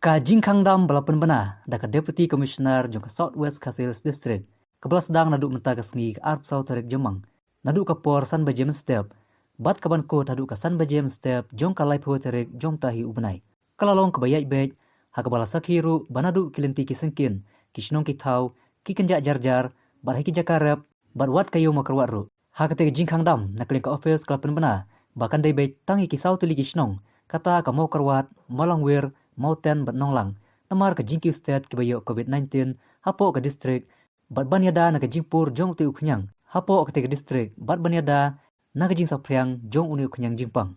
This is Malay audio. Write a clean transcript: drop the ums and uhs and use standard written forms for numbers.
Ka Jingkang Dam balapan bena, da ka Deputy Commissioner jong ka Southwest Kasils District, kabala sedang nadu menta ka sengi ka Arp South Tarik Jemang, nadu ka por San Bajem Step, bat kaban ko nadu ka San Bajem Step jong ka Laipo Tarik jong tahi ubenai. Kalalong ka bayai bej, ha kabala sakiru banadu kilinti kisengkin, kisnong kitau, kikenjak jarjar, bat hiki jakarep, bat wat kayo makarwat ru. Ha ka Jingkang Dam nakling ka office kalapan bena, bahkan day bej tangi kisau tuli kisnong, kata ka mau karwat, malangwir, Mauten bat nonglang, namar ka Jingkiw State kibayo COVID-19, hapo ka district, bat banyada na ka Jingpur jong tu uknyang, hapo ka district, bat banyada na ka Jingsapriang jong uni uknyang Jingpang.